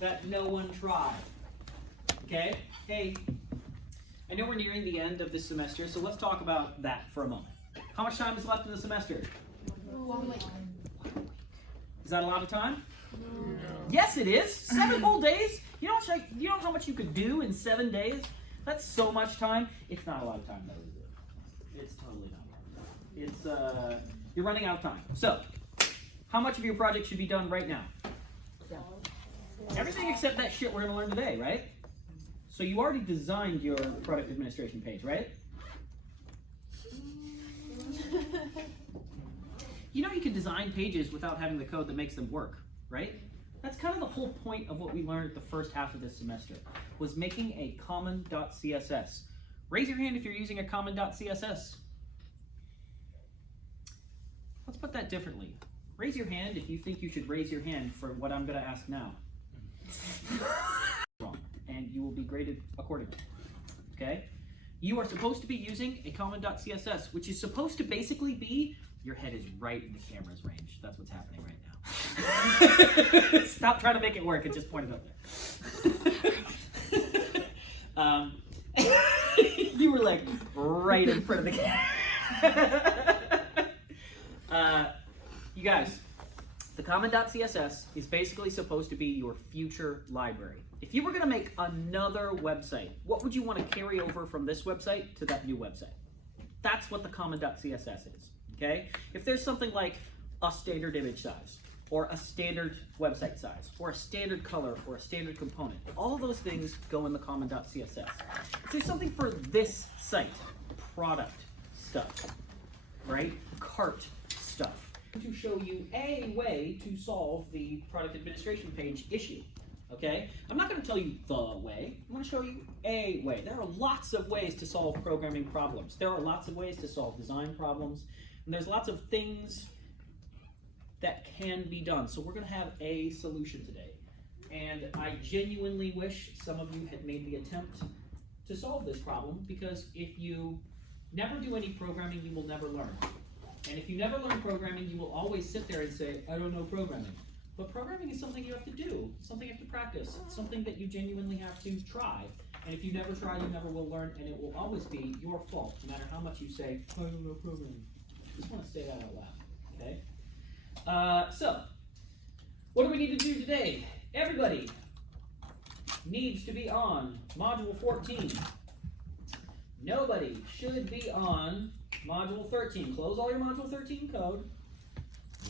that no one tried. Okay? Hey, I know we're nearing the end of this semester, so let's talk about that for a moment. How much time is left in the semester? 1 week. Is that a lot of time? No. Yes, it is. 7 whole days. You know how much you could do in 7 days? That's so much time. It's not a lot of time, though, is it? It's totally not a lot of time. It's, you're running out of time. So, how much of your project should be done right now? Everything except that shit we're going to learn today, right? So you already designed your product administration page, right? You know you can design pages without having the code that makes them work, right? That's kind of the whole point of what we learned the first half of this semester, was making a common.css. Raise your hand if you're using a common.css. Let's put that differently. Raise your hand if you think you should raise your hand for what I'm going to ask now. Wrong, and you will be graded accordingly. Okay? You are supposed to be using a common.css, which is supposed to basically be your head is right in the camera's range. That's what's happening right now. Stop trying to make it work and just point it up there. You were like right in front of the camera. You guys, the common.css is basically supposed to be your future library. If you were going to make another website, what would you want to carry over from this website to that new website? That's what the common.css is, okay? If there's something like a standard image size, or a standard website size, or a standard color, or a standard component, all of those things go in the common.css. If there's something for this site, product stuff, right? Cart stuff, to show you a way to solve the product administration page issue. Okay? I'm not going to tell you the way. I'm going to show you a way. There are lots of ways to solve programming problems. There are lots of ways to solve design problems. And there's lots of things that can be done. So we're going to have a solution today. And I genuinely wish some of you had made the attempt to solve this problem, because if you never do any programming, you will never learn. And if you never learn programming, you will always sit there and say, I don't know programming. But programming is something you have to do, something you have to practice, something that you genuinely have to try. And if you never try, you never will learn, and it will always be your fault, no matter how much you say, I don't know programming. I just want to say that out loud, okay? So, what do we need to do today? Everybody needs to be on Module 14. Nobody should be on Module 13. Close all your Module 13 code.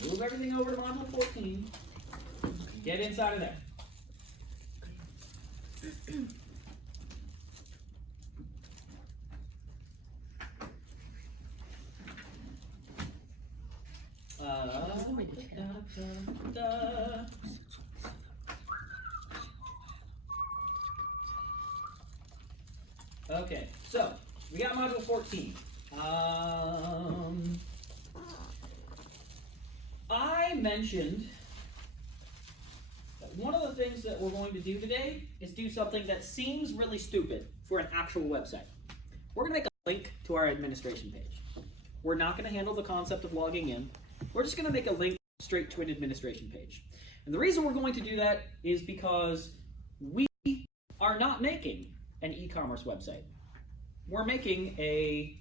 Move everything over to Module 14. Get inside of there. Okay, so we got Module 14. I mentioned that one of the things that we're going to do today is do something that seems really stupid for an actual website. We're going to make a link to our administration page. We're not going to handle the concept of logging in. We're just going to make a link straight to an administration page. And the reason we're going to do that is because we are not making an e-commerce website. We're making a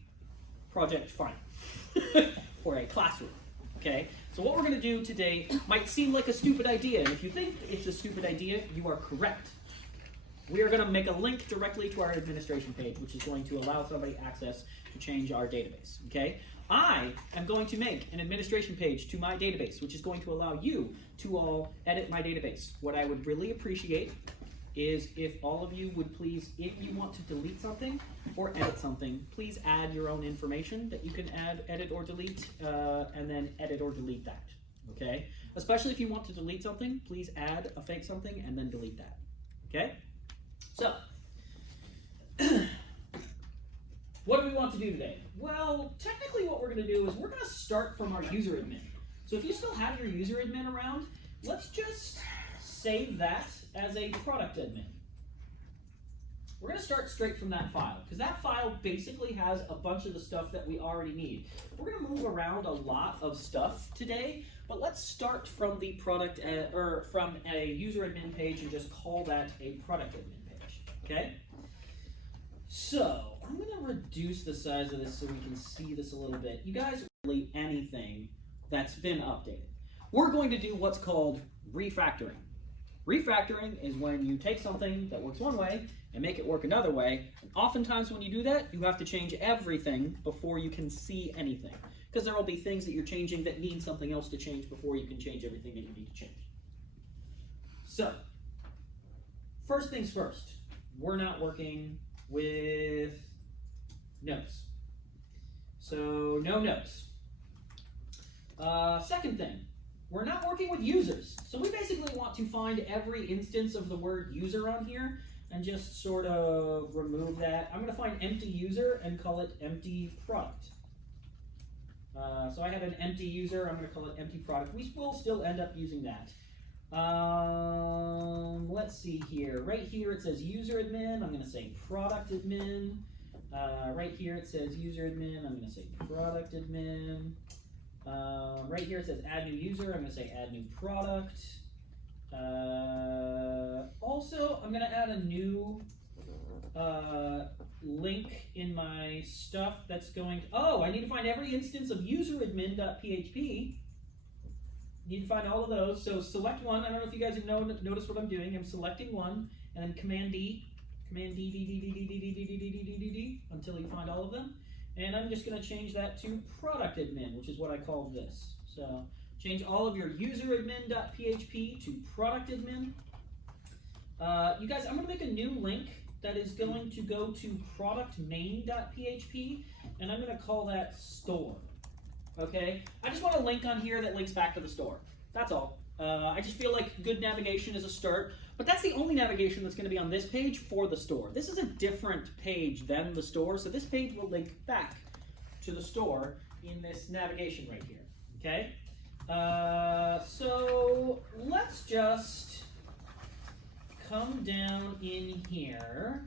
project file for a classroom, okay? So what we're going to do today might seem like a stupid idea, and if you think it's a stupid idea, you are correct. We are going to make a link directly to our administration page, which is going to allow somebody access to change our database, okay? I am going to make an administration page to my database, which is going to allow you to all edit my database. What I would really appreciate is if all of you would please, if you want to delete something or edit something, please add your own information that you can add, edit, or delete, and then edit or delete that, okay? Especially if you want to delete something, please add a fake something and then delete that, okay? So, what do we want to do today? Well, technically what we're going to do is we're going to start from our user admin. So if you still have your user admin around, let's just save that as a product admin. we're going to start straight from that file, because that file basically has a bunch of the stuff that we already need. We're going to move around a lot of stuff today, but let's start from the product, or from a user admin page and just call that a product admin page, okay? So, I'm going to reduce the size of this so we can see this a little bit. You guys, really anything that's been updated. We're going to do what's called refactoring. Refactoring is when you take something that works one way and make it work another way. And oftentimes when you do that, you have to change everything before you can see anything. Because there will be things that you're changing that need something else to change before you can change everything that you need to change. So, first things first, we're not working with notes. So, no notes. Second thing, we're not working with users. So we basically want to find every instance of the word user on here and just sort of remove that. I'm going to find empty user and call it empty product. So I have an empty user, I'm going to call it empty product. We will still end up using that. Let's see here. Right here it says user admin, I'm going to say product admin. Right here it says user admin, I'm going to say product admin. Right here it says add new user, I'm going to say add new product. Also, I'm going to add a new link in my stuff that's going to, I need to find every instance of useradmin.php. Need to find all of those. So select one. I don't know if you guys have noticed what I'm doing. I'm selecting one, and then Command D, Command D, until you find all of them. And I'm just going to change that to product admin, which is what I called this. So change all of your useradmin.php to product admin. You guys, I'm going to make a new link that is going to go to productmain.php, and I'm going to call that store. Okay? I just want a link on here that links back to the store. That's all. I just feel like good navigation is a start, but that's the only navigation that's going to be on this page for the store. This is a different page than the store, so this page will link back to the store in this navigation right here. Okay? So let's just come down in here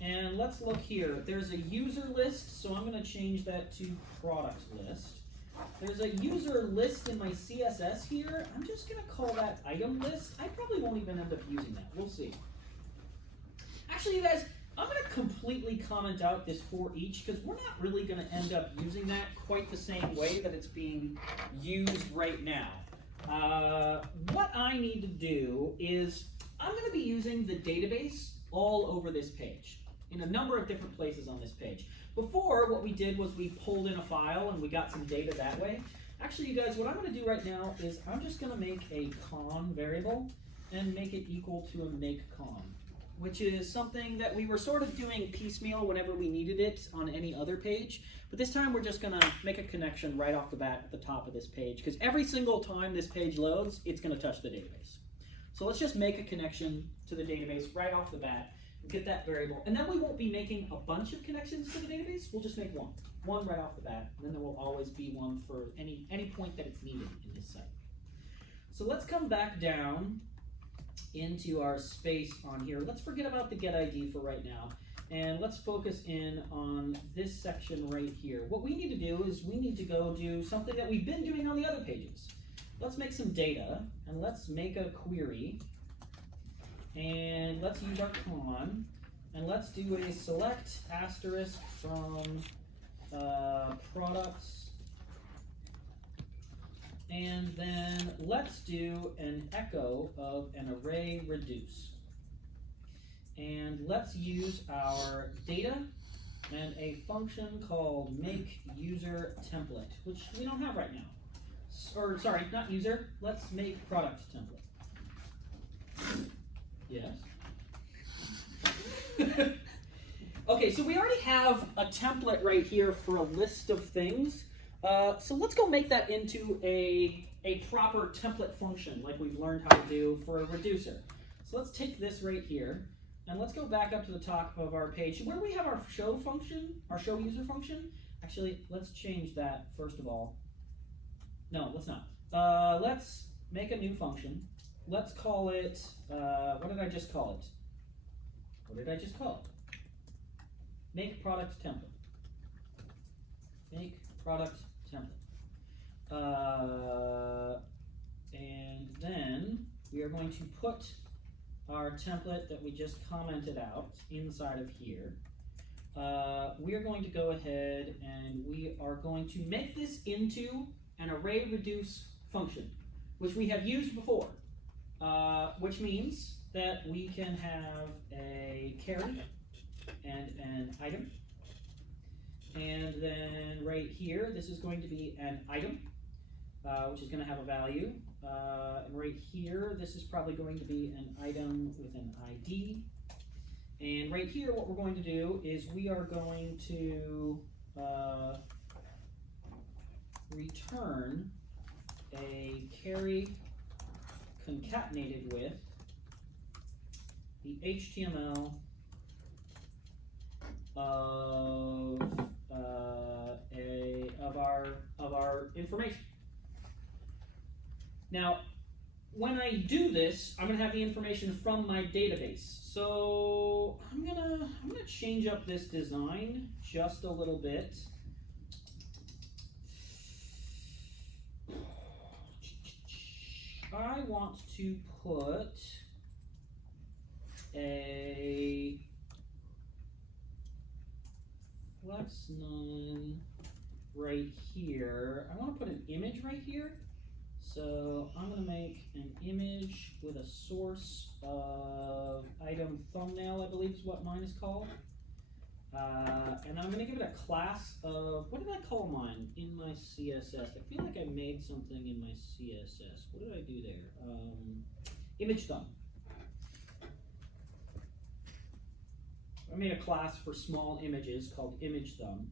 and let's look here. There's a user list, so I'm going to change that to product list. There's a user list in my CSS here. I'm just going to call that item list. I probably won't even end up using that. We'll see. Actually, you guys, I'm going to completely comment out this for each because we're not really going to end up using that quite the same way that it's being used right now. What I need to do is I'm going to be using the database all over this page in a number of different places on this page. Before, what we did was we pulled in a file and we got some data that way. Actually, you guys, what I'm going to do right now is I'm just going to make a con variable and make it equal to a makeCon, which is something that we were sort of doing piecemeal whenever we needed it on any other page. But this time we're just going to make a connection right off the bat at the top of this page, because every single time this page loads, it's going to touch the database. So let's just make a connection to the database right off the bat. Get that variable, and then we won't be making a bunch of connections to the database. We'll just make one right off the bat, and then there will always be one for any point that it's needed in this site. So let's come back down into our space on here. Let's forget about the get ID for right now, and let's focus in on this section right here. What we need to do is we need to go do something that we've been doing on the other pages. Let's make some data, and let's make a query. And let's use our con, and let's do a select asterisk from products, and then let's do an echo of an array reduce. And let's use our data and a function called make user template, which we don't have right now. Or sorry, not user, let's make product template. Yes. Okay, so we already have a template right here for a list of things. So let's go make that into a proper template function like we've learned how to do for a reducer. So let's take this right here, and let's go back up to the top of our page where we have our show function, our show user function. Actually, let's change that first of all. No, let's not. Let's make a new function. Let's call it, what did I just call it? what did I just call it? Make product template. Make product template. And then we are going to put our template that we just commented out inside of here. We are going to go ahead and we are going to make this into an array reduce function, which we have used before, which means that we can have a carry and an item. And then right here, this is going to be an item, which is going to have a value. And right here, this is probably going to be an item with an ID. And right here, what we're going to do is we are going to return a carry concatenated with the HTML of our information. Now, when I do this, I'm gonna have the information from my database. So I'm gonna change up this design just a little bit. I want to put a flex none right here. I want to put an image right here. So I'm going to make an image with a source of item thumbnail, I believe is what mine is called. And I'm going to give it a class of, what did I call mine in my CSS? I feel like I made something in my CSS. What did I do there? Image thumb. I made a class for small images called image thumb.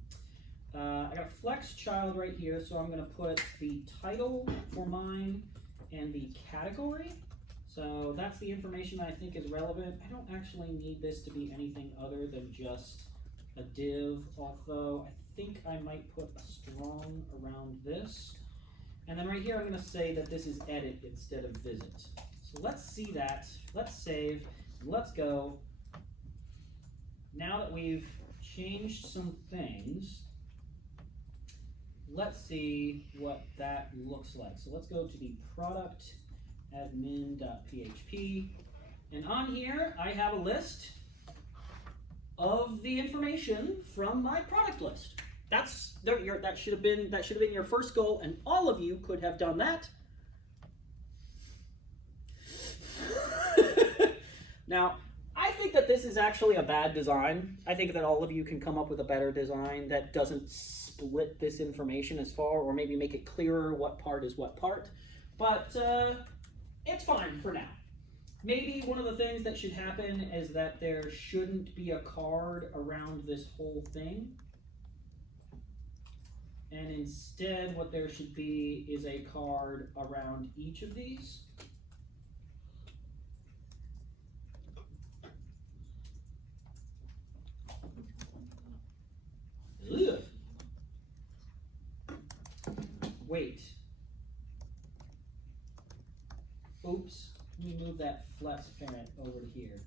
I got a flex child right here, so I'm going to put the title for mine and the category. So that's the information that I think is relevant. I don't actually need this to be anything other than just a div, although I think I might put a strong around this. And then right here, I'm going to say that this is edit instead of visit. So let's see that. Let's save. Let's go. Now that we've changed some things, let's see what that looks like. So let's go to the product admin.php. And on here, I have a list of the information from my product list. That should have been your first goal, and all of you could have done that. Now, I think that this is actually a bad design. I think that all of you can come up with a better design that doesn't split this information as far, or maybe make it clearer what part is what part. But it's fine for now. Maybe one of the things that should happen is that there shouldn't be a card around this whole thing. And instead, what there should be is a card around each of these. Ugh. Wait. Oops. Let me move that flex parent over to here.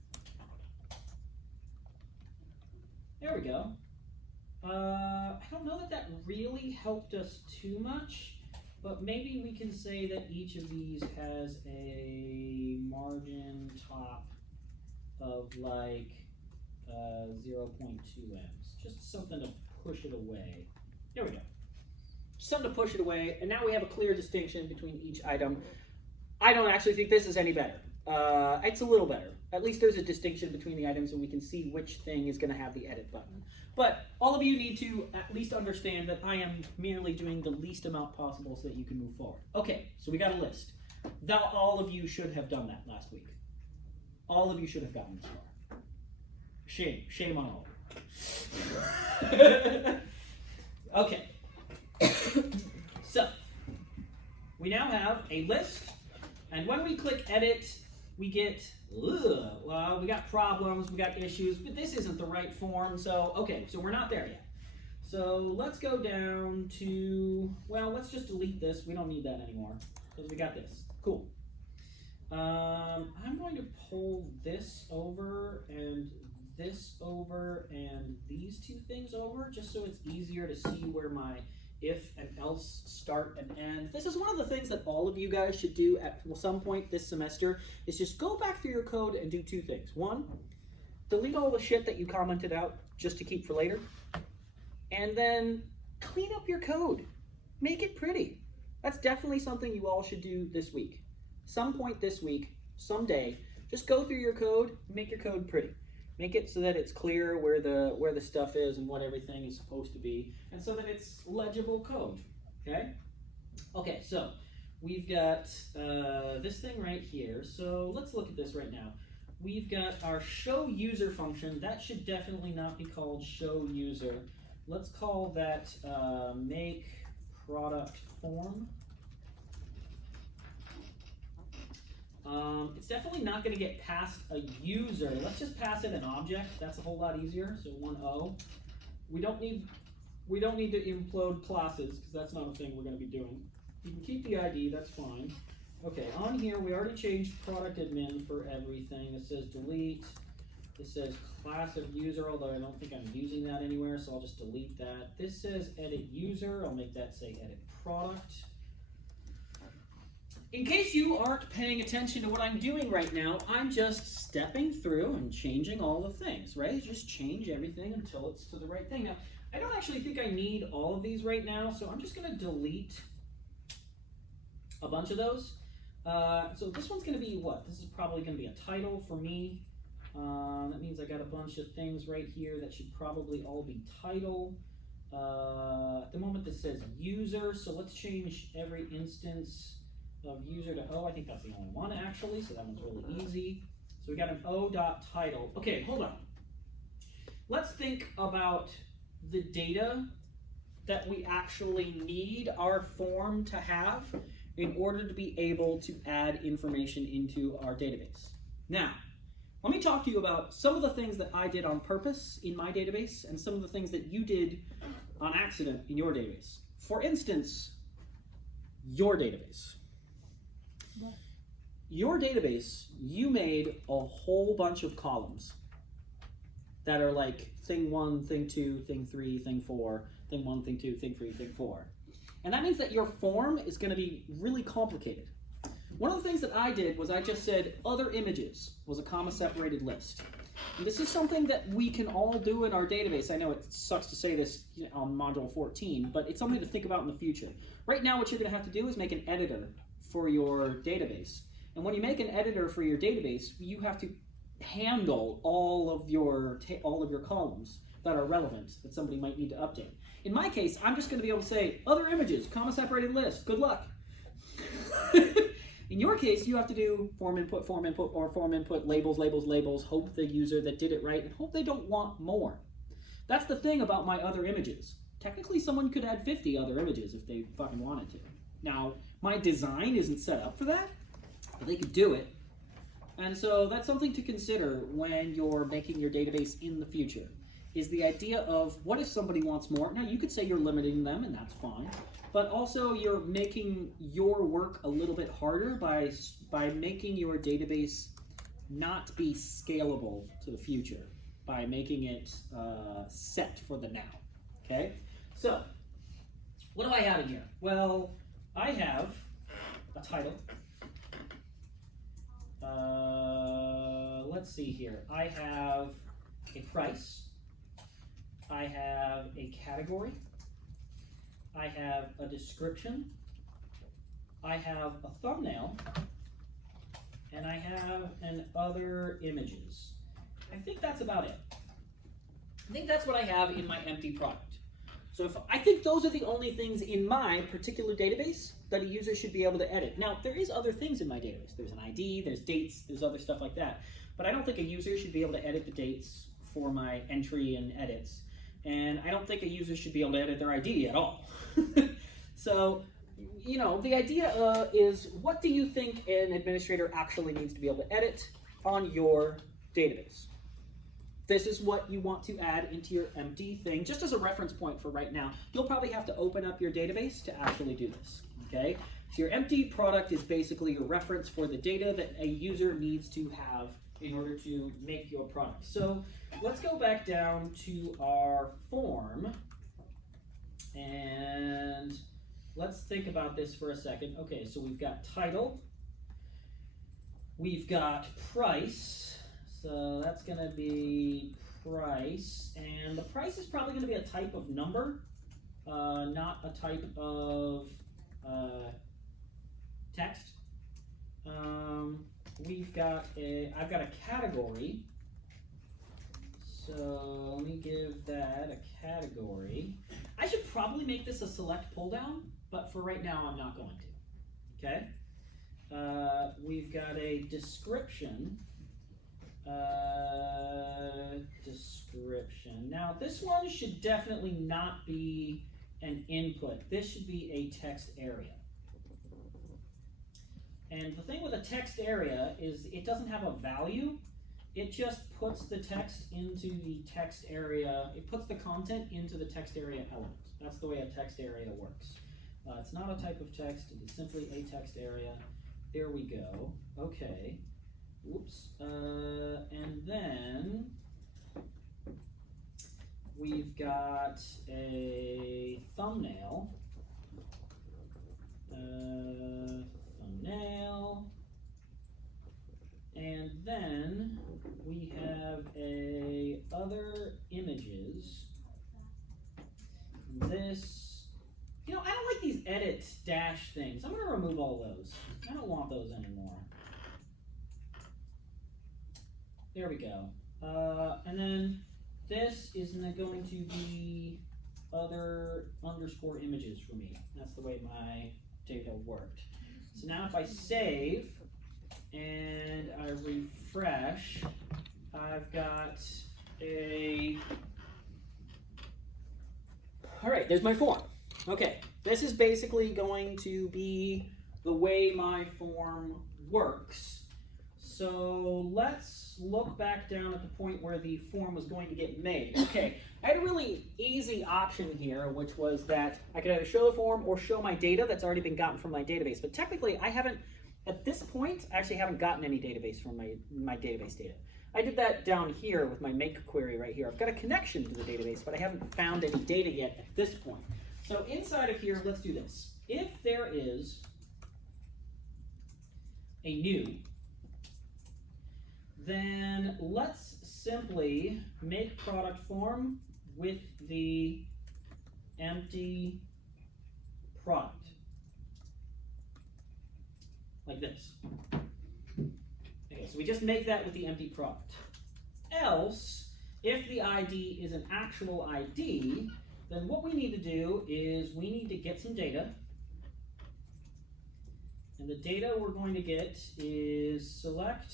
There we go. I don't know that that really helped us too much, but maybe we can say that each of these has a margin top of like 0.2 ems. Just something to push it away. There we go. Something to push it away, and now we have a clear distinction between each item. I don't actually think this is any better. It's a little better. At least there's a distinction between the items, and we can see which thing is going to have the edit button. But all of you need to at least understand that I am merely doing the least amount possible so that you can move forward. Okay, so we got a list. All of you should have done that last week. All of you should have gotten this far. Shame. Shame on all of you. Okay. So, we now have a list, and when we click edit, we get, well, we got problems, we got issues, but this isn't the right form, so, okay, so we're not there yet. So let's go down to, well, let's just delete this. We don't need that anymore, because we got this. Cool. I'm going to pull this over and this over and these two things over, just so it's easier to see where my if and else start and end. This is one of the things that all of you guys should do at some point this semester, is just go back through your code and do two things. One, delete all the shit that you commented out just to keep for later. And then clean up your code. Make it pretty. That's definitely something you all should do this week. Some point this week, someday, just go through your code, make your code pretty. Make it so that it's clear where the stuff is and what everything is supposed to be, and so that it's legible code, okay? Okay, so we've got this thing right here. So let's look at this right now. We've got our show user function. That should definitely not be called show user. Let's call that make product form. It's definitely not going to get past a user. Let's just pass it an object. That's a whole lot easier. So 1O. We don't need to implode classes because that's not a thing we're going to be doing. You can keep the ID. That's fine. Okay. On here we already changed product admin for everything. It says delete. It says class of user, although I don't think I'm using that anywhere, so I'll just delete that. This says edit user. I'll make that say edit product. In case you aren't paying attention to what I'm doing right now, I'm just stepping through and changing all the things, right? Just change everything until it's to the right thing. Now, I don't actually think I need all of these right now, so I'm just going to delete a bunch of those. So this one's going to be what? This is probably going to be a title for me. That means I got a bunch of things right here that should probably all be title. At the moment this says user, so let's change every instance of user to O. I think that's the only one actually, so that one's really easy. So we got an O.title. Okay, hold on. Let's think about the data that we actually need our form to have in order to be able to add information into our database. Now, let me talk to you about some of the things that I did on purpose in my database and some of the things that you did on accident in your database. For instance, your database. Your database, you made a whole bunch of columns that are like thing 1, thing 2, thing 3, thing 4, thing 1, thing 2, thing 3, thing 4. And that means that your form is going to be really complicated. One of the things that I did was I just said other images was a comma-separated list. And this is something that we can all do in our database. I know it sucks to say this on module 14, but it's something to think about in the future. Right now what you're going to have to do is make an editor for your database. And when you make an editor for your database, you have to handle all of your columns that are relevant that somebody might need to update. In my case, I'm just going to be able to say other images, comma-separated list. Good luck. In your case, you have to do form input, or form input, labels, labels, labels, hope the user that did it right, and hope they don't want more. That's the thing about my other images. Technically, someone could add 50 other images if they fucking wanted to. Now, my design isn't set up for that, but they could do it. And so that's something to consider when you're making your database in the future, is the idea of what if somebody wants more? Now, you could say you're limiting them, and that's fine. But also you're making your work a little bit harder by making your database not be scalable to the future, by making it set for the now, okay? So, what do I have in here? Well, I have a title. Let's see here. I have a price. I have a category. I have a description, I have a thumbnail, and I have an other images. I think that's about it. I think that's what I have in my empty product. So I think those are the only things in my particular database that a user should be able to edit. Now, there is other things in my database. There's an ID, there's dates, there's other stuff like that. But I don't think a user should be able to edit the dates for my entry and edits. And I don't think a user should be able to edit their ID at all. So, you know, the idea is, what do you think an administrator actually needs to be able to edit on your database? This is what you want to add into your empty thing, just as a reference point for right now. You'll probably have to open up your database to actually do this, okay? So your empty product is basically your reference for the data that a user needs to have in order to make your product. So let's go back down to our form and let's think about this for a second. Okay, so we've got title, we've got price, so that's going to be price, and the price is probably going to be a type of number, not a type of text. I've got a category, so let me give that a category. I should probably make this a select pull down, but for right now I'm not going to. Okay. We've got a description. Now this one should definitely not be an input. This should be a text area. And the thing with a text area is it doesn't have a value. It just puts the text into the text area. It puts the content into the text area element. That's the way a text area works. It's not a type of text. It is simply a text area. There we go. Okay. Oops. And then we've got a thumbnail. And then we have a other images. This, I don't like these edit dash things. I'm going to remove all those. I don't want those anymore. There we go. And then this is going to be other underscore images for me. That's the way my data worked. So now if I save and I refresh, I've got all right, there's my form. Okay, this is basically going to be the way my form works. So let's look back down at the point where the form was going to get made. Okay, I had a really easy option here, which was that I could either show the form or show my data that's already been gotten from my database. But technically, I haven't, at this point, I actually haven't gotten any database from my database data. I did that down here with my make query right here. I've got a connection to the database, but I haven't found any data yet at this point. So inside of here, let's do this. If there is a new, then let's simply make product form with the empty product, like this. Okay, so we just make that with the empty product. Else, if the ID is an actual ID, then what we need to do is we need to get some data. And the data we're going to get is select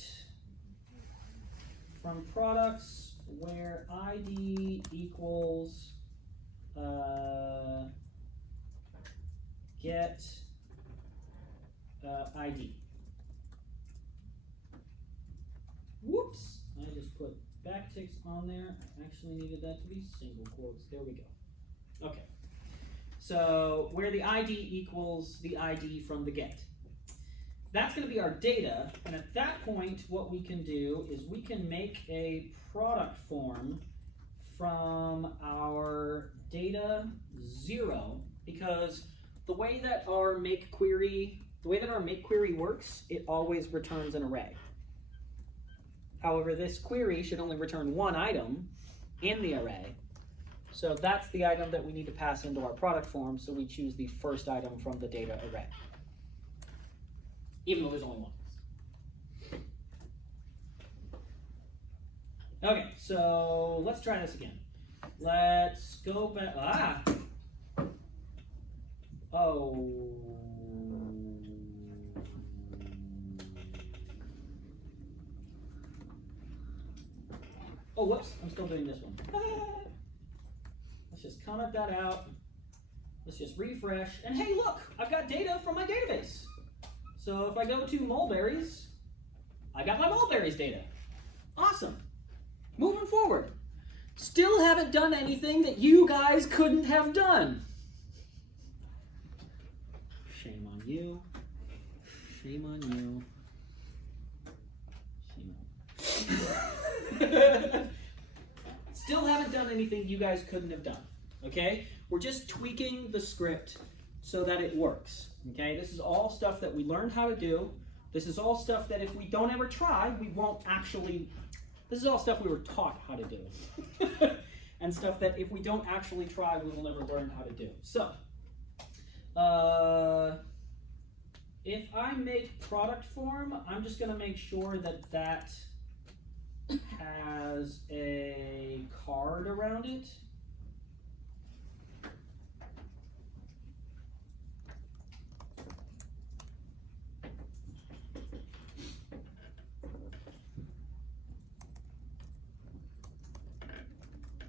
from products where ID equals get ID. Whoops, I just put backticks on there. I actually needed that to be single quotes. There we go. Okay, so where the ID equals the ID from the get. That's going to be our data, and at that point, what we can do is we can make a product form from our data 0, because the way that our make query works, it always returns an array. However, this query should only return one item in the array, so that's the item that we need to pass into our product form. So we choose the first item from the data array, even though there's only one. Okay, so let's try this again. Let's go back. Oh. Oh, whoops, I'm still doing this one. Let's just comment that out. Let's just refresh. And hey, look, I've got data from my database. So if I go to mulberries, I got my mulberries data. Awesome. Moving forward. Still haven't done anything that you guys couldn't have done. Shame on you. Shame on you. Shame on you. Still haven't done anything you guys couldn't have done, okay? We're just tweaking the script so that it works, okay? This is all stuff that we learned how to do. This is all stuff that if we don't ever try, we won't actually, this is all stuff we were taught how to do. And stuff that if we don't actually try, we will never learn how to do. So, if I make product form, I'm just gonna make sure that that has a card around it.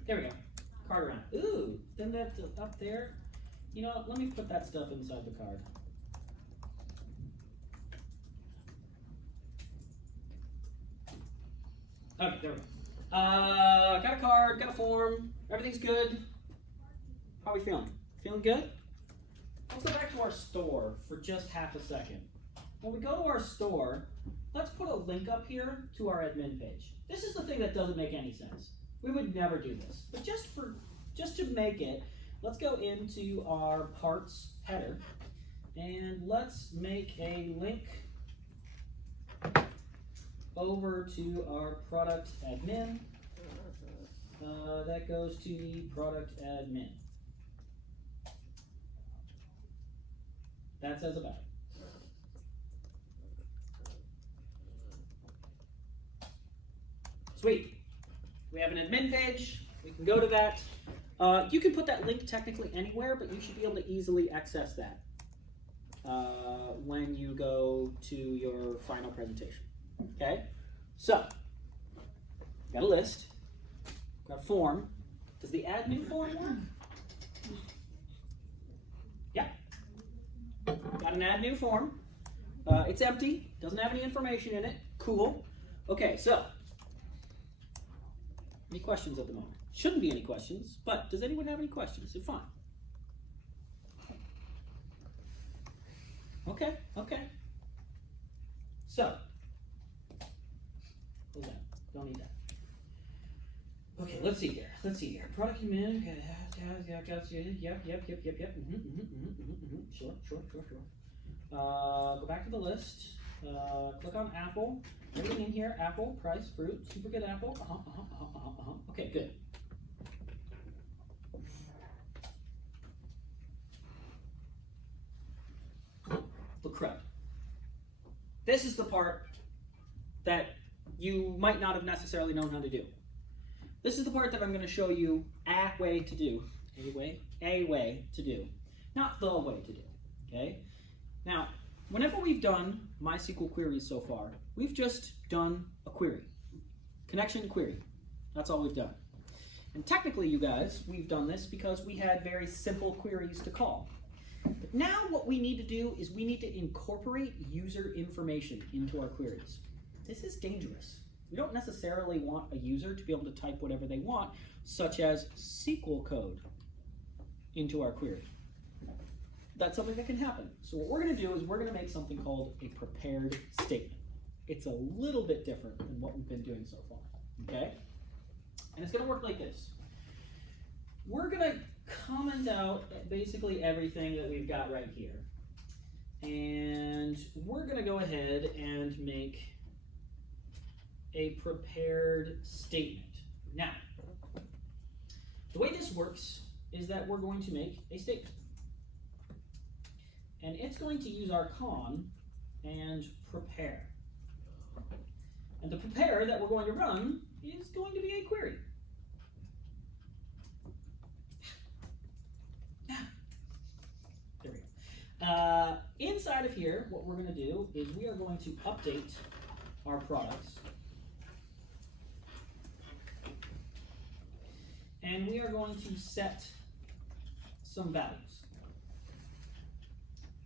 There we go. Card around. Ooh, then that's up there. You know, let me put that stuff inside the card. Okay, there we go. Got a card, got a form, everything's good. How are we feeling? Feeling good? Let's go back to our store for just half a second. When we go to our store, let's put a link up here to our admin page. This is the thing that doesn't make any sense. We would never do this, but just to make it, let's go into our parts header and let's make a link over to our product admin. That goes to the product admin. That says about it. Sweet. We have an admin page. We can go to that. You can put that link technically anywhere, but you should be able to easily access that when you go to your final presentation. Okay? So, got a list, got a form. Does the admin form work? Yeah. Got an add new form. It's empty, doesn't have any information in it. Cool. Okay, so, any questions at the moment? Shouldn't be any questions, but does anyone have any questions? It's fine. Okay, okay. So, hold that. Don't need that. Okay, let's see here. Let's see here. Product admin. Okay, yep. Sure. Go back to the list. Click on Apple. Everything in here: apple, price, fruit, super good apple. Okay, good. The crud. This is the part that you might not have necessarily known how to do. This is the part that I'm going to show you a way to do. A way to do. Not the way to do. Okay? Now, whenever we've done MySQL queries so far, we've just done a query. Connection query. That's all we've done. And technically, you guys, we've done this because we had very simple queries to call. But now what we need to do is we need to incorporate user information into our queries. This is dangerous. We don't necessarily want a user to be able to type whatever they want, such as SQL code, into our query. That's something that can happen. So what we're going to do is we're going to make something called a prepared statement. It's a little bit different than what we've been doing so far, okay? And it's going to work like this. We're going to comment out basically everything that we've got right here. And we're going to go ahead and make a prepared statement. Now, the way this works is that we're going to make a statement. And it's going to use our con and prepare. And the prepare that we're going to run is going to be a query. There we go. Inside of here, what we're going to do is we are going to update our products. And we are going to set some values.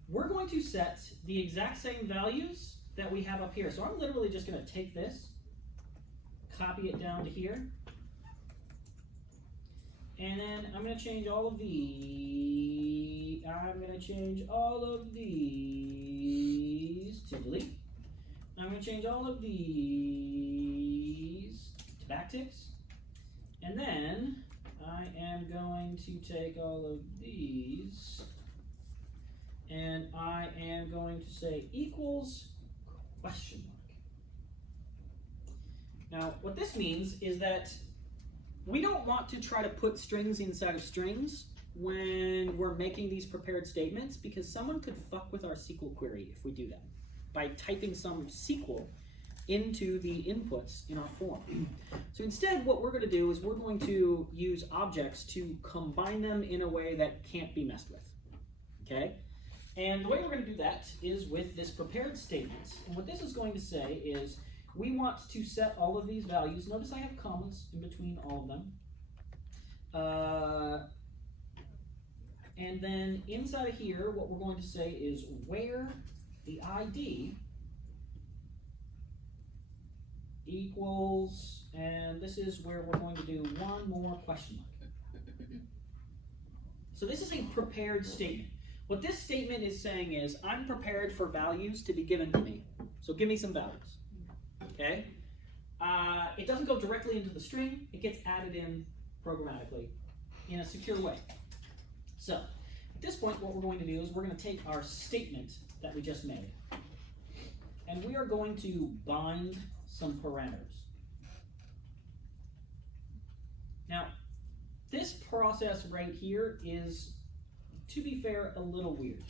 We're going to set the exact same values that we have up here. So I'm literally just going to take this, copy it down to here, and then I'm going to change all of these. I'm going to change all of these to delete. I'm going to change all of these backticks. And then I am going to take all of these and I am going to say equals question mark. Now, what this means is that we don't want to try to put strings inside of strings when we're making these prepared statements, because someone could fuck with our SQL query if we do that by typing some SQL into the inputs in our form. So instead, what we're going to do is we're going to use objects to combine them in a way that can't be messed with. Okay? And the way we're going to do that is with this prepared statement. And what this is going to say is we want to set all of these values. Notice I have commas in between all of them. And then inside of here, what we're going to say is where the ID equals, and this is where we're going to do one more question mark. So this is a prepared statement. What this statement is saying is, I'm prepared for values to be given to me. So give me some values. Okay? It doesn't go directly into the string. It gets added in programmatically in a secure way. So at this point, what we're going to do is we're going to take our statement that we just made, and we are going to bind some parameters. Now, this process right here is, to be fair, a little weird.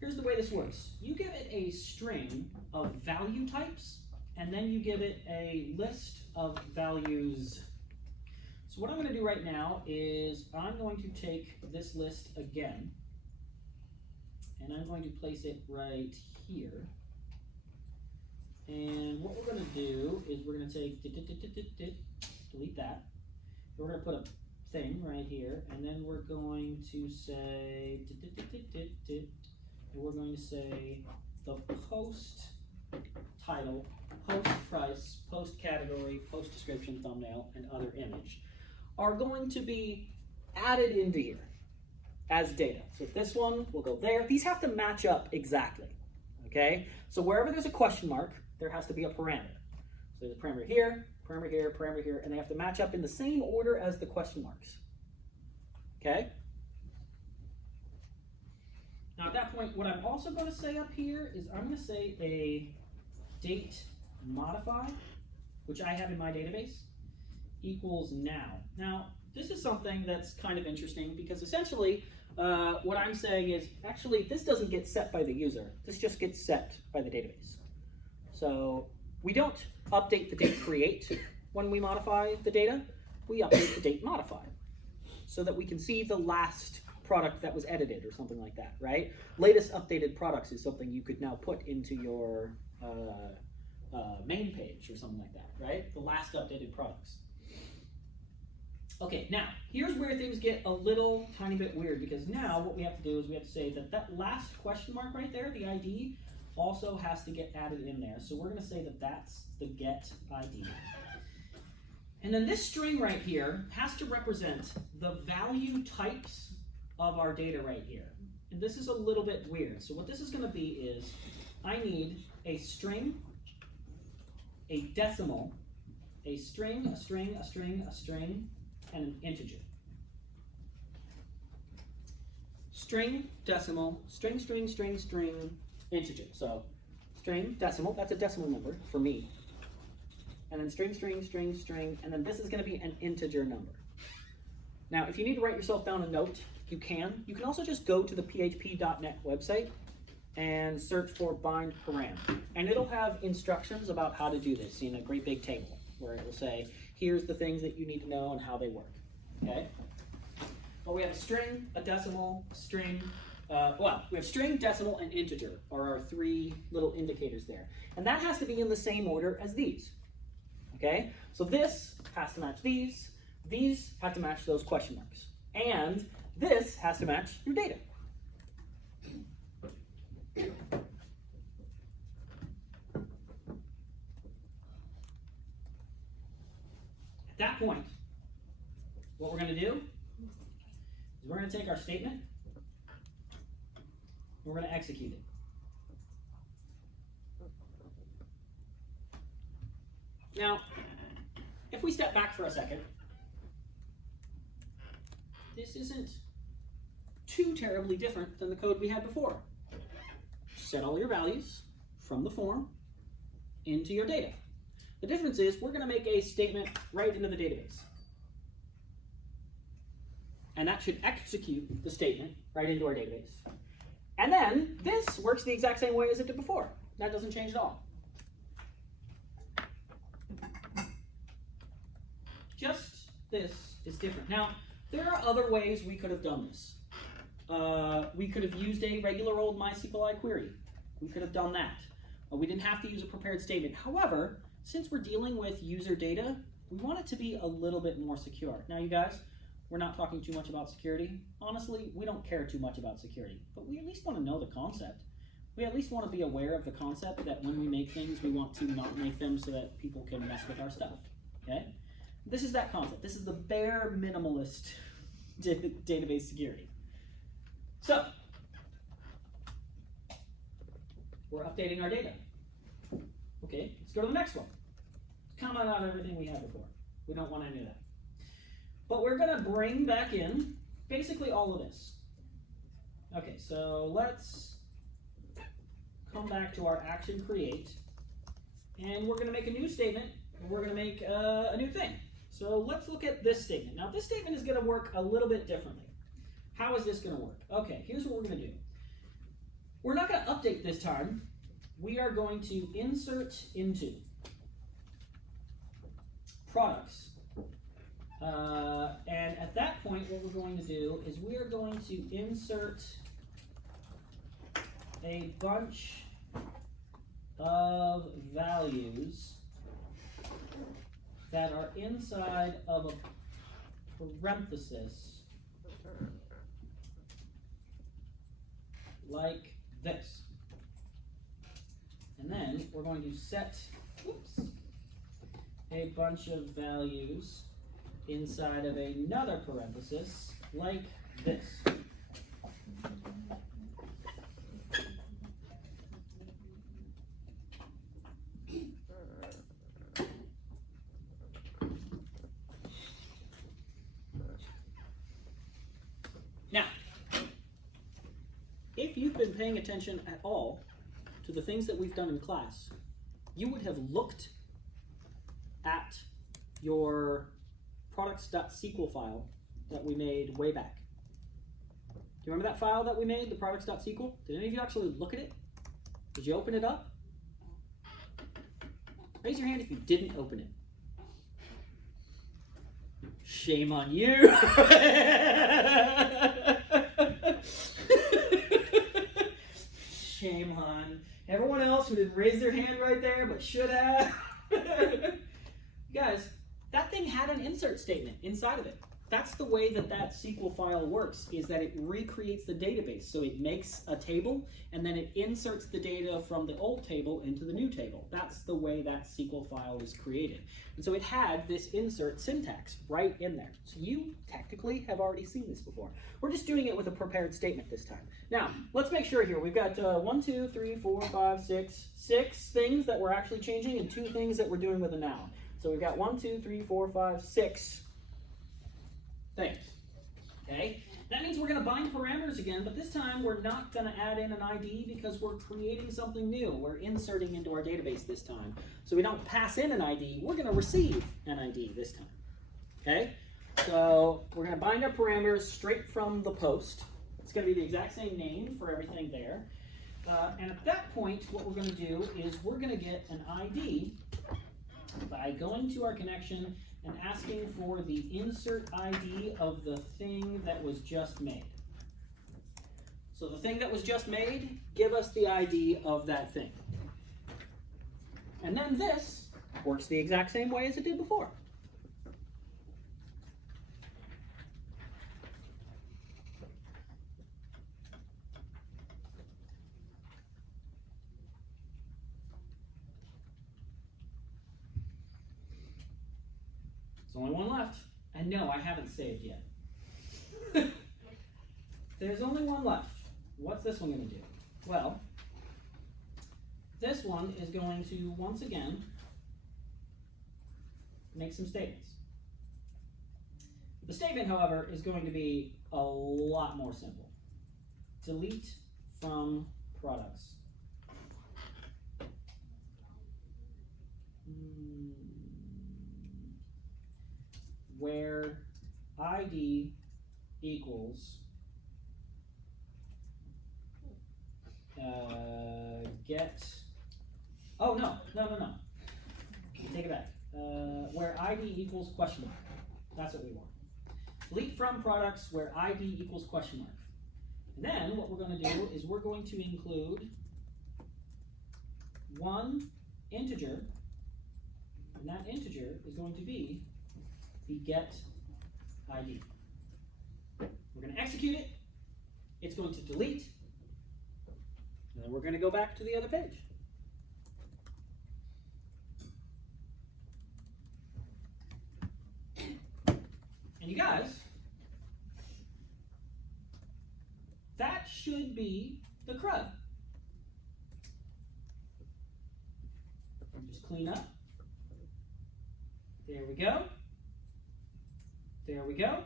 Here's the way this works. You give it a string of value types, and then you give it a list of values. So what I'm going to do right now is I'm going to take this list again, and I'm going to place it right here. And what we're going to do is we're going to take, delete that. We're going to put a thing right here, and then we're going to say, we're going to say the post title, post price, post category, post description, thumbnail, and other image are going to be added into here as data. So this one will go there. These have to match up exactly, okay? So wherever there's a question mark, there has to be a parameter. So there's a parameter here, parameter here, parameter here, and they have to match up in the same order as the question marks, okay? Now at that point, what I'm also going to say up here is I'm going to say a date modify, which I have in my database, equals now. Now, this is something that's kind of interesting because essentially what I'm saying is actually this doesn't get set by the user. This just gets set by the database. So we don't update the date create when we modify the data. We update the date modify so that we can see the last product that was edited or something like that, right? Latest updated products is something you could now put into your main page or something like that, right? The last updated products. Okay, now, here's where things get a little tiny bit weird, because now what we have to do is we have to say that that last question mark right there, the ID, also has to get added in there. So we're going to say that that's the get ID. And then this string right here has to represent the value types of our data right here. And this is a little bit weird. So what this is going to be is I need a string, a decimal, a string, a string, a string, a string, and an integer. String, decimal, string, string, string, string, integer. So string, decimal, that's a decimal number for me. And then string, string, string, string, and then this is going to be an integer number. Now, if you need to write yourself down a note, you can. You can also just go to the php.net website and search for bind param. And it'll have instructions about how to do this in a great big table where it will say, here's the things that you need to know and how they work, okay? Well, we have a string, a decimal, a string, we have string, decimal, and integer are our three little indicators there. And that has to be in the same order as these, okay? So this has to match these have to match those question marks, and this has to match your data. At that point, what we're going to do is we're going to take our statement and we're going to execute it. Now, if we step back for a second, this isn't too terribly different than the code we had before. Set all your values from the form into your data. The difference is we're going to make a statement right into the database. And that should execute the statement right into our database. And then this works the exact same way as it did before. That doesn't change at all. Just this is different. Now, there are other ways we could have done this. We could have used a regular old MySQLi query. We could have done that. We didn't have to use a prepared statement. However, since we're dealing with user data, we want it to be a little bit more secure. Now, you guys, we're not talking too much about security. Honestly, we don't care too much about security, but we at least want to know the concept. We at least want to be aware of the concept that when we make things, we want to not make them so that people can mess with our stuff, okay? This is that concept. This is the bare minimalist database security. So, we're updating our data. Okay, let's go to the next one. Comment on everything we had before. We don't want any of that. But we're going to bring back in basically all of this. Okay, so let's come back to our action create. And we're going to make a new statement. And we're going to make a new thing. So let's look at this statement. Now, this statement is going to work a little bit differently. How is this going to work? Okay, here's what we're going to do. We're not going to update this time. We are going to insert into products. And at that point, what we're going to do is we are going to insert a bunch of values that are inside of a parenthesis like this. And then we're going to set a bunch of values inside of another parenthesis like this. Now, if you've been paying attention at all to the things that we've done in class, you would have looked at your products.sql file that we made way back. Do you remember that file that we made, the products.sql? Did any of you actually look at it? Did you open it up? Raise your hand if you didn't open it. Shame on you. Shame on everyone else who didn't raise their hand right there but should have. Guys, that thing had an insert statement inside of it. That's the way that that SQL file works, is that it recreates the database. So it makes a table, and then it inserts the data from the old table into the new table. That's the way that SQL file is created. And so it had this insert syntax right in there. So you technically have already seen this before. We're just doing it with a prepared statement this time. Now, let's make sure here. We've got 1, 2, 3, 4, 5, 6 things that we're actually changing and 2 things that we're doing with a noun. So we've got 1, 2, 3, 4, 5, 6 things. Okay? That means we're going to bind parameters again, but this time we're not going to add in an ID because we're creating something new. We're inserting into our database this time. So we don't pass in an ID, we're going to receive an ID this time. Okay? So we're going to bind our parameters straight from the post. It's going to be the exact same name for everything there. And at that point, what we're going to do is we're going to get an ID by going to our connection and asking for the insert ID of the thing that was just made. So the thing that was just made, give us the ID of that thing. And then this works the exact same way as it did before. There's only one left. And no, I haven't saved yet. There's only one left. What's this one going to do? Well, this one is going to, once again, make some statements. The statement, however, is going to be a lot more simple. Delete from products. Where ID equals get, oh no. Take it back. Where ID equals question mark. That's what we want. Delete from products where ID equals question mark. And then what we're going to do is we're going to include one integer, and that integer is going to be the get ID. We're going to execute it. It's going to delete. And then we're going to go back to the other page. And you guys, that should be the CRUD. Just clean up. There we go. There we go.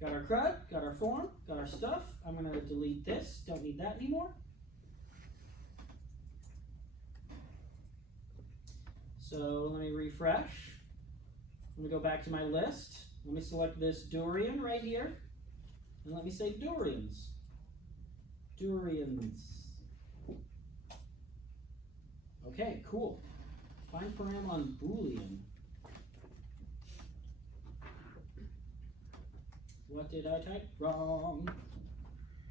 Got our CRUD, got our form, got our stuff. I'm going to delete this. Don't need that anymore. So let me refresh. Let me go back to my list. Let me select this durian right here. And let me say durians. Durians. Okay, cool. Find param on Boolean. What did I type wrong?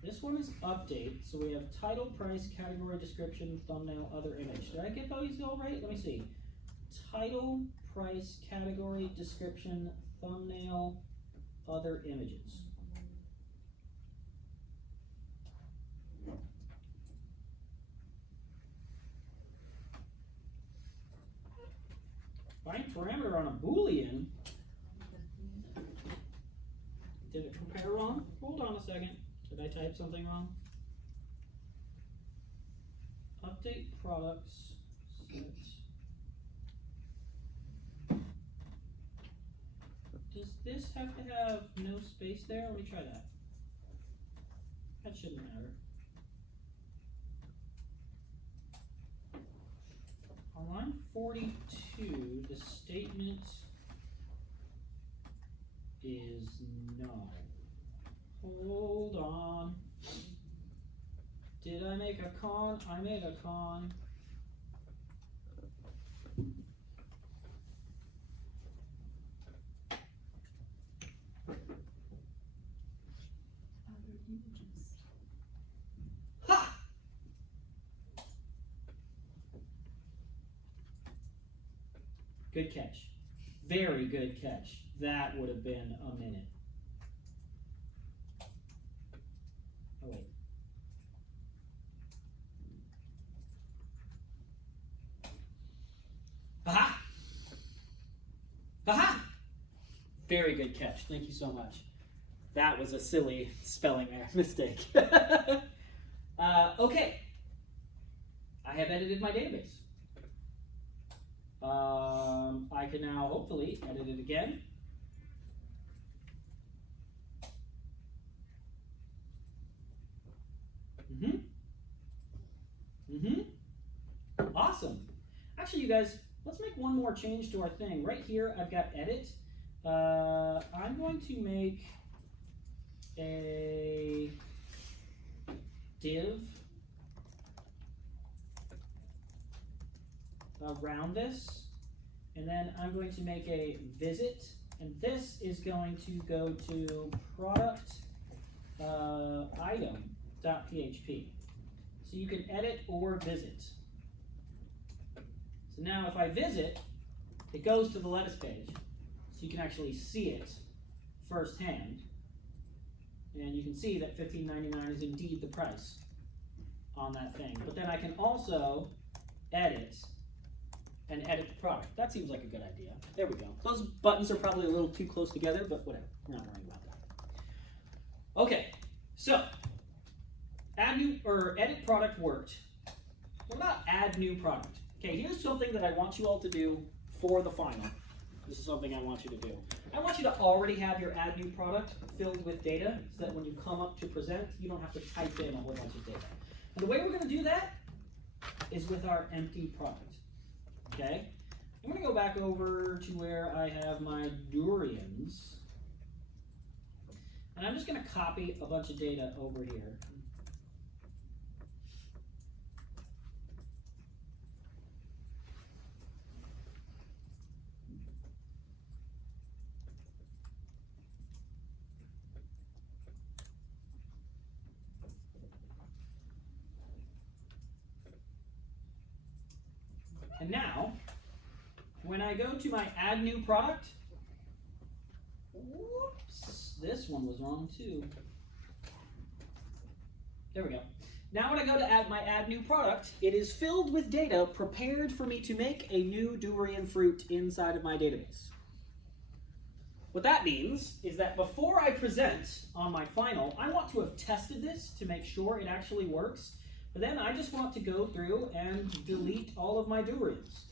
This one is update. So we have title, price, category, description, thumbnail, other image. Did I get those all right? Let me see. Title, price, category, description, thumbnail, other images. Find parameter on a Boolean. Did it compare wrong? Hold on a second. Did I type something wrong? Update products. Set. Does this have to have no space there? Let me try that. That shouldn't matter. On line 42, the statement is null. Hold on. Did I make a con? I made a con. Ha! Good catch. Very good catch. That would have been a minute. Oh, wait. Aha! Aha! Very good catch. Thank you so much. That was a silly spelling mistake. Okay. I have edited my database. I can now hopefully edit it again. Awesome. Actually, you guys, let's make one more change to our thing. Right here, I've got edit. I'm going to make a div around this, and then I'm going to make a visit, and this is going to go to product item.php. So you can edit or visit. So now if I visit, it goes to the lettuce page, so you can actually see it firsthand, and you can see that $15.99 is indeed the price on that thing. But then I can also edit and edit the product. That seems like a good idea. There we go. Those buttons are probably a little too close together, but whatever. We're not worrying about that. Okay, so add new or edit product worked. What about add new product? Okay, here's something that I want you all to do for the final. This is something I want you to do. I want you to already have your add new product filled with data so that when you come up to present, you don't have to type in a whole bunch of data. And the way we're going to do that is with our empty product. Okay? I'm going to go back over to where I have my durians. And I'm just going to copy a bunch of data over here. And now, when I go to my add new product, whoops, this one was wrong too. There we go. Now when I go to add my add new product, it is filled with data prepared for me to make a new durian fruit inside of my database. What that means is that before I present on my final, I want to have tested this to make sure it actually works. But then I just want to go through and delete all of my durians.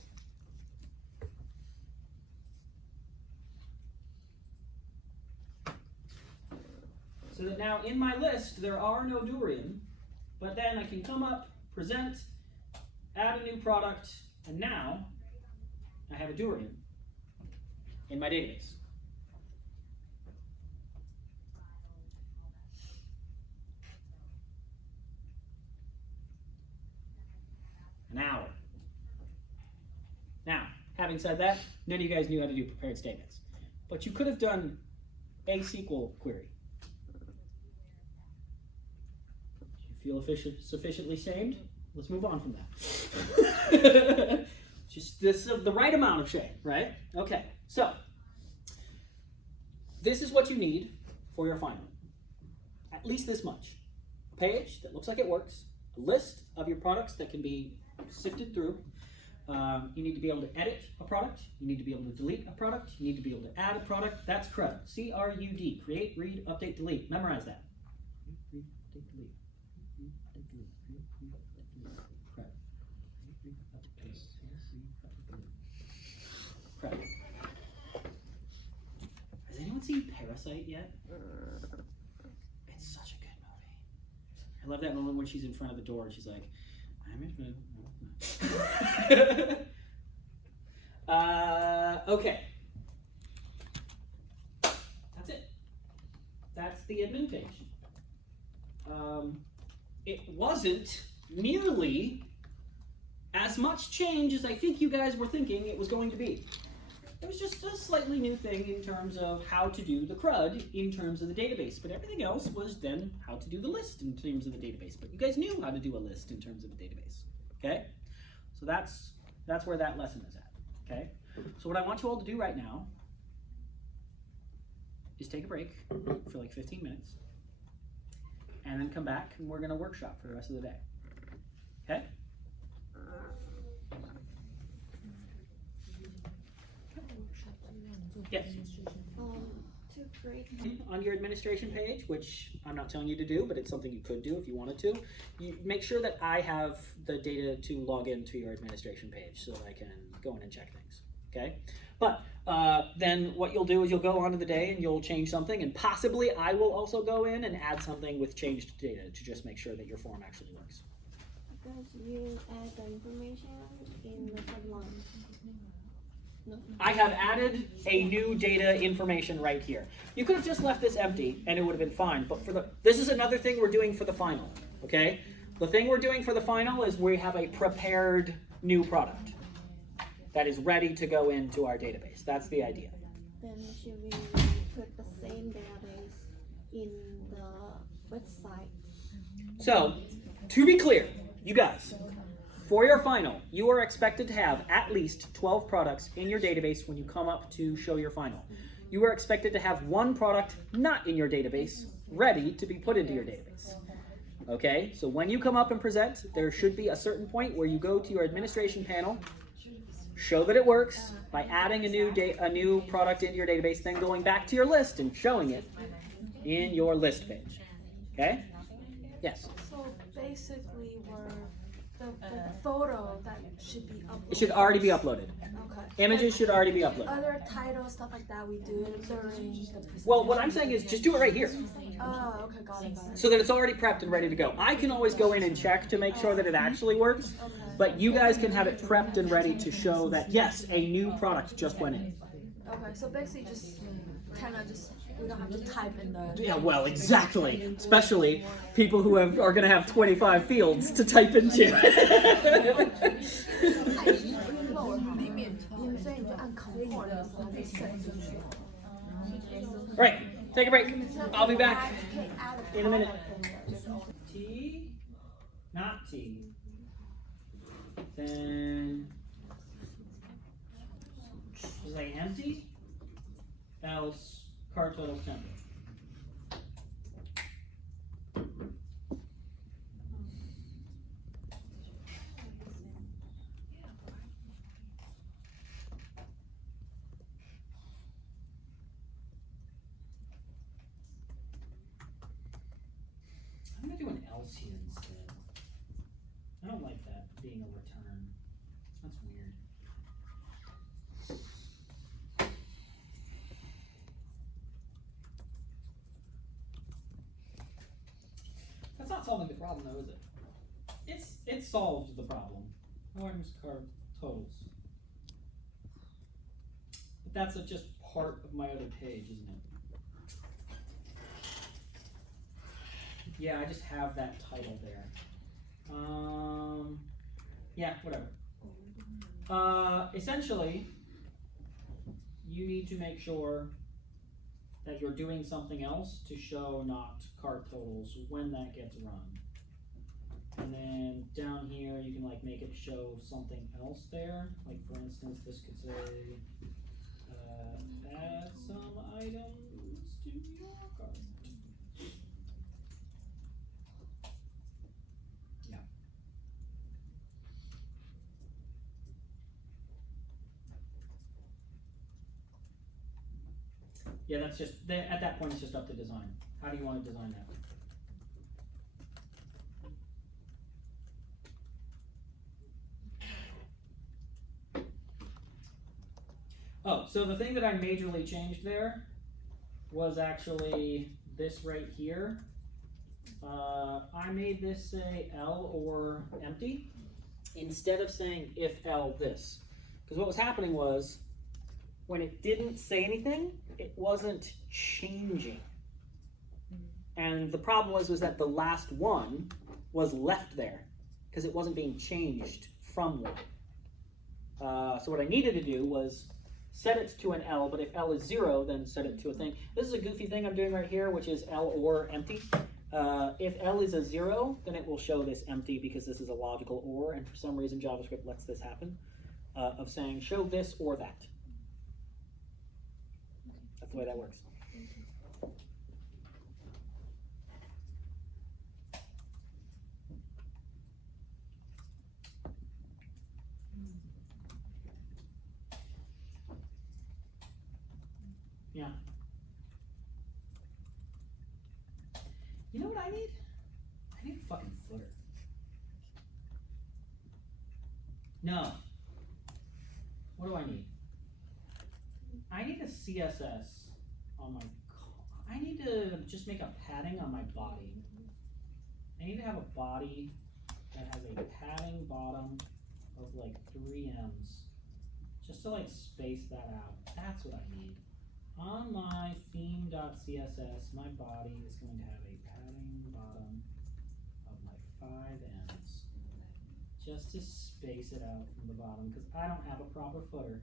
So that now in my list there are no durian, but then I can come up, present, add a new product, and now I have a durian in my database. An hour. Now, having said that, none of you guys knew how to do prepared statements. But you could have done a SQL query. Do you feel sufficiently shamed? Let's move on from that. Just this the right amount of shame, right? Okay, so this is what you need for your final. At least this much. A page that looks like it works. A list of your products that can be sifted through. You need to be able to edit a product. You need to be able to delete a product. You need to be able to add a product. That's CRUD. C-R-U-D. Create, read, update, delete. Memorize that. Read, update, delete. CRUD. Has anyone seen Parasite yet? It's such a good movie. I love that moment when she's in front of the door and she's like, okay. That's it. That's the admin page. It wasn't nearly as much change as I think you guys were thinking it was going to be. It was just a slightly new thing in terms of how to do the CRUD in terms of the database, but everything else was then how to do the list in terms of the database. But you guys knew how to do a list in terms of the database, okay? So that's where that lesson is at, okay? So what I want you all to do right now is take a break for like 15 minutes, and then come back and we're gonna workshop for the rest of the day, okay? Yes. To create On your administration page, which I'm not telling you to do, but it's something you could do if you wanted to, you make sure that I have the data to log into your administration page so that I can go in and check things, okay? But then what you'll do is you'll go onto the day and you'll change something, and possibly I will also go in and add something with changed data to just make sure that your form actually works. because you add the information in the subline. No. I have added a new data information right here. You could have just left this empty and it would have been fine, but this is another thing we're doing for the final, okay? The thing we're doing for the final is we have a prepared new product that is ready to go into our database. That's the idea. Then should we put the same database in the website? So, to be clear, you guys, for your final, you are expected to have at least 12 products in your database when you come up to show your final. You are expected to have one product not in your database ready to be put into your database. Okay, so when you come up and present, there should be a certain point where you go to your administration panel, show that it works by adding a new product into your database, then going back to your list and showing it in your list page. Okay? Yes? So basically, the photo that should be uploaded. It should already be uploaded. Okay. Images should already be uploaded. Other titles, stuff like that, we do it during the presentation. Well, what I'm saying is just do it right here, Oh, okay, got it. so that it's already prepped and ready to go. I can always go in and check to make sure that it actually works, but you guys can have it prepped and ready to show that, yes, a new product just went in. Okay, so basically just kind of just, we don't have to type in the... Yeah, well, exactly. Especially people who are going to have 25 fields to type into. Right, take a break. I'll be back in a minute. T, not T. Then, is like empty, else card total template. I'm gonna do an else here instead. I don't like that being a return. That's weird. That's not solving the problem though, is it? It solved the problem. No items card totals. But that's just part of my other page, isn't it? Yeah, I just have that title there. Yeah, whatever. Essentially, you need to make sure that you're doing something else to show not card totals when that gets run. And then down here, you can like make it show something else there. Like for instance, this could say, add some items to your cart. Yeah, that's just, at that point it's just up to design. How do you want to design that? Oh, so the thing that I majorly changed there was actually this right here. I made this say L or empty instead of saying if L this. Because what was happening was, when it didn't say anything, it wasn't changing. And the problem was that the last one was left there because it wasn't being changed from one. So what I needed to do was set it to an L, but if L is 0, then set it to a thing. This is a goofy thing I'm doing right here, which is L or empty. If L is a 0, then it will show this empty because this is a logical or, and for some reason JavaScript lets this happen, of saying show this or that. That's the way that works. Yeah. You know what I need? I need a fucking footer. No. What do I need? I need a CSS on my, I need to just make a padding on my body. I need to have a body that has a padding bottom of like 3 M's. Just to like space that out. That's what I need. On my theme.css, my body is going to have a padding bottom of like 5 M's. Just to space it out from the bottom, because I don't have a proper footer.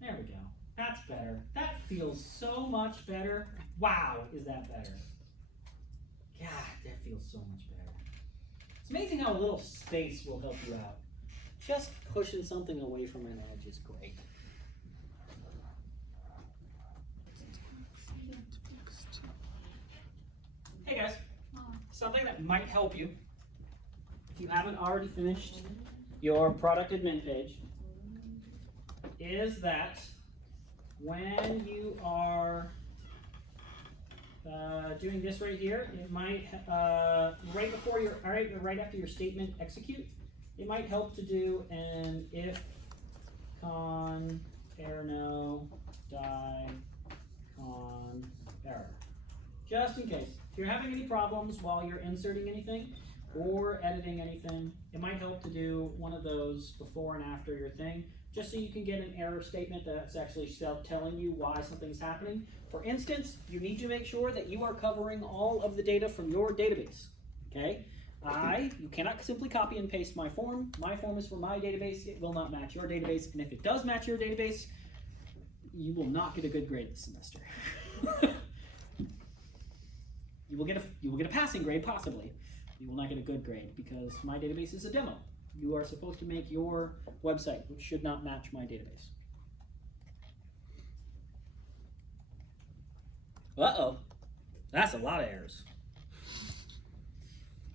There we go. That's better. That feels so much better. Wow, is that better? God, that feels so much better. It's amazing how a little space will help you out. Just pushing something away from an edge is great. Hey guys, something that might help you if you haven't already finished your product admin page is that when you are doing this right here, it might right after your statement execute, it might help to do an if con error no die con error. Just in case. If you're having any problems while you're inserting anything or editing anything, it might help to do one of those before and after your thing, just so you can get an error statement that's actually telling you why something's happening. For instance, you need to make sure that you are covering all of the data from your database. Okay? You cannot simply copy and paste my form. My form is for my database. It will not match your database. And if it does match your database, you will not get a good grade this semester. You will get a passing grade, possibly. You will not get a good grade because my database is a demo. You are supposed to make your website, which should not match my database. Uh-oh. That's a lot of errors.